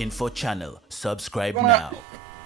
Info Channel. Subscribe now.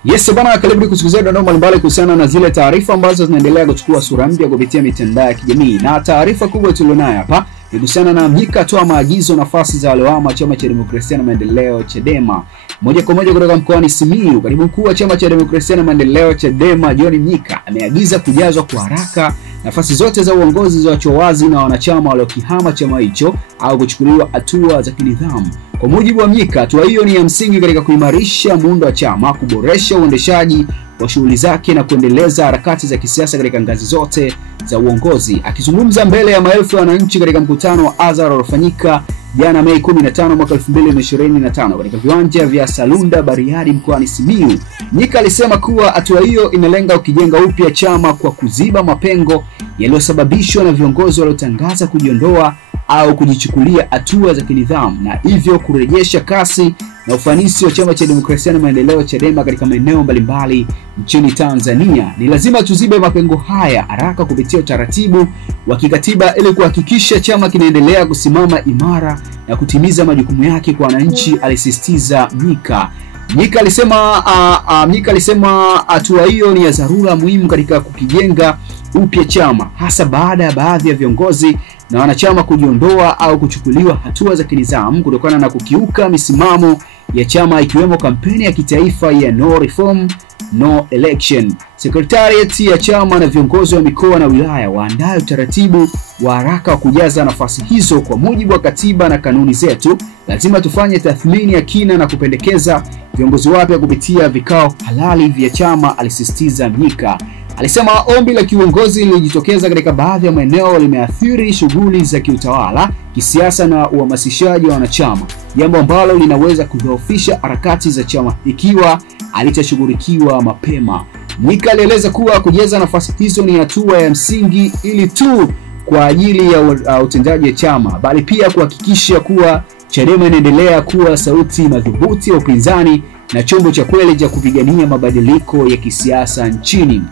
Yes bana, karibu kusikiliza dondoo mbalimbali kuhusiana na zile taarifa ambazo zinaendelea kuchukua sura mpya kupitia mitandao ya kijamii. Na taarifa kubwa tulionayo hapa ni kuhusiana na Mnyika atoa maagizo nafasi za waliohama chama cha demokrasia na maendeleo Chadema. Moja kwa moja kutoka mkoani Simiyu, katibu mkuu wa chama cha demokrasia na maendeleo Chadema John Mnyika ameagiza kujazwa kwa haraka nafasi zote za uongozi zilizoachwa wazi na wanachama waliokihama chama hicho au kuchukuliwa hatua za kinidhamu. Kwa mujibu wa Mnyika, hatua hiyo ni ya msingi katika kuimarisha muundo wa chama, kuboresha uendeshaji wa shughuli zake na kuendeleza harakati za kisiasa katika ngazi zote za uongozi. Akizungumza mbele ya maelfu ya wananchi katika mkutano wa hadhara uliofanyika jana Mei 15 mwaka 2025 katika viwanja vya Salunda Bariadi mkoani Simiyu, Mnyika alisema kuwa hatua hiyo inalenga kujenga upya chama kwa kuziba mapengo yaliyosababishwa na viongozi waliotangaza kujiondoa au kujichukulia hatua za kinidhamu, na hivyo kurejesha kasi na ufanisi wa chama cha demokrasia na maendeleo Chadema katika maeneo mbalimbali nchini Tanzania. Ni lazima tuzibe mapengo haya haraka kupitia utaratibu wa kikatiba ili kuhakikisha chama kinaendelea kusimama imara na kutimiza majukumu yake kwa wananchi, alisisitiza Mnyika. Mnyika alisema hatua hiyo ni ya dharura muhimu katika kukijenga upya chama, hasa baada ya baadhi ya viongozi na wanachama kujiondoa au kuchukuliwa hatua za kinidhamu kutokana na kukiuka misimamo ya chama, ikiwemo kampeni ya kitaifa ya No Reform No Election. Secretariat ya chama na viongozi wa mikoa na wilaya waandae utaratibu wa haraka wa kujaza nafasi hizo kwa mujibu wa katiba na kanuni zetu. Lazima tufanye tathmini ya kina na kupendekeza viongozi wapya kupitia vikao halali vya chama, alisisitiza Mnyika. Alisema ombi la kiuongozi lilijitokeza katika baadhi ya maeneo limeathiri shughuli za kiutawala, kisiasa na uhamasishaji wa wanachama, jambo ambalo linaweza kudhoofisha harakati za chama ikiwa alitashughulikiwa mapema. Mnyika alieleza kuwa kujaza nafasi hizo ni hatua ya msingi ili tu kwa ajili ya utendaji wa chama, bali pia kuhakikisha kuwa Chadema inaendelea kuwa sauti madhubuti ya upinzani na chombo cha kweli cha kupigania mabadiliko ya kisiasa nchini.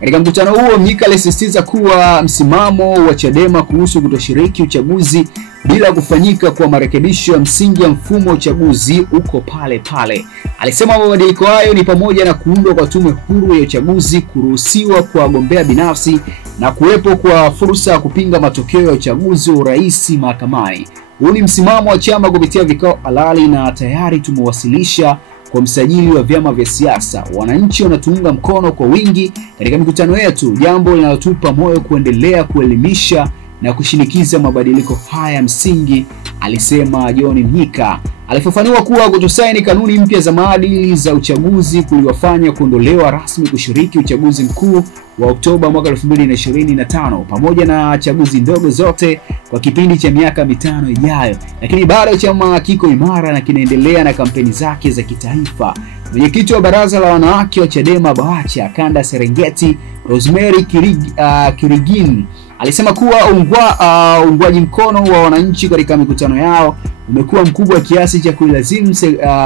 Katika mkutano huo, Mnyika alisisitiza kuwa msimamo wa Chadema kuhusu kutoshiriki uchaguzi bila kufanyika kwa marekebisho ya msingi ya mfumo wa uchaguzi uko pale pale. Alisema mabadiliko hayo ni pamoja na kuundwa kwa tume huru ya uchaguzi, kuruhusiwa kwa wagombea binafsi na kuwepo kwa fursa ya kupinga matokeo ya uchaguzi wa urais mahakamani. Huu ni msimamo wa chama kupitia vikao halali na tayari tumewasilisha kwa msajili wa vyama vya siasa. Wananchi wanatuunga mkono kwa wingi katika mikutano yetu, jambo linalotupa moyo kuendelea kuelimisha na kushinikiza mabadiliko haya msingi, alisema John Mnyika. Alifafanua kuwa kutosaini kanuni mpya za maadili za uchaguzi kuliwafanya kuondolewa rasmi kushiriki uchaguzi mkuu wa Oktoba mwaka 2025 pamoja na chaguzi ndogo zote kwa kipindi cha miaka 5 ijayo, lakini bado chama kiko imara na kinaendelea na kampeni zake za kitaifa. Mwenyekiti wa baraza la wanawake wa Chadema Bawacha Kanda Serengeti, Rosemary Kirigin, alisema kuwa uungwaji mkono wa wananchi katika mikutano yao umekuwa mkubwa kiasi cha kuilazimu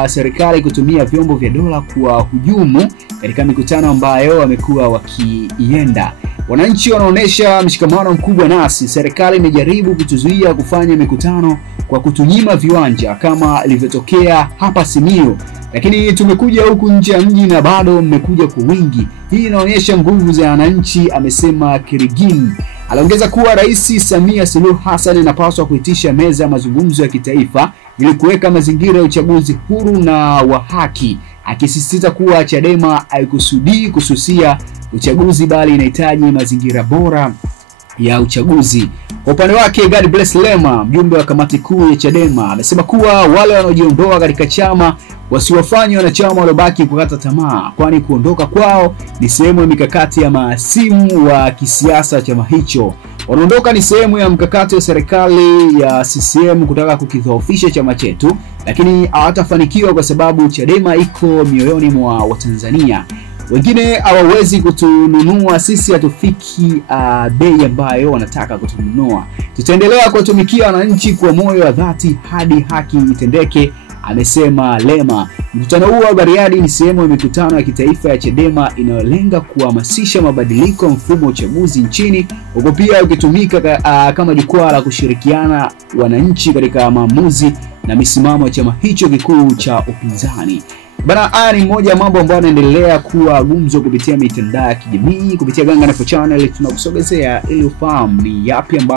serikali kutumia vyombo vya dola kwa hujumu katika mikutano ambayo wamekuwa wakiienda. Wananchi wanaonesha mshikamano mkubwa nasi. Serikali imejaribu kutuzuia kufanya mikutano kwa kutunyima viwanja kama ilivyotokea hapa Simiyu, lakini tumekuja huku nje ya mji na bado mmekuja kwa wingi. Hii inaonyesha nguvu za wananchi, amesema Kirigin. Aliongeza kuwa Rais Samia Suluhu Hassan anapaswa kuitisha meza ya mazungumzo ya kitaifa ili kuweka mazingira ya uchaguzi huru na wa haki, akisisitiza kuwa Chadema haikusudii kususia uchaguzi bali inahitaji mazingira bora ya uchaguzi. Kwa upande wake, God Bless Lema, mjumbe wa kamati kuu ya Chadema, amesema kuwa wale wanaojiondoa katika chama wasiwafanye wanachama waliobaki kukata tamaa, kwani kuondoka kwao ni sehemu ya mikakati ya maasimu wa kisiasa chama hicho. Wanaondoka ni sehemu ya mkakati wa serikali ya CCM kutaka kukidhoofisha chama chetu, lakini hawatafanikiwa kwa sababu Chadema iko mioyoni mwa Watanzania. Wengine hawawezi kutununua, sisi hatufiki bei ambayo wanataka kutununua. Tutaendelea kuwatumikia wananchi kwa moyo wa dhati hadi haki itendeke, amesema Lema. Mkutano huo wa Bariadi ni sehemu ya mikutano ya kitaifa ya Chadema inayolenga kuhamasisha mabadiliko mfumo wa uchaguzi nchini, huko pia ukitumika kama jukwaa la kushirikiana wananchi katika maamuzi na misimamo ya chama hicho kikuu cha upinzani. Bana, haya ni moja ya mambo ambayo yanaendelea kuwa gumzo kupitia mitandao ya kijamii. Kupitia Ganga Info Channel tunakusogezea ili ufahamu ni yapi ambayo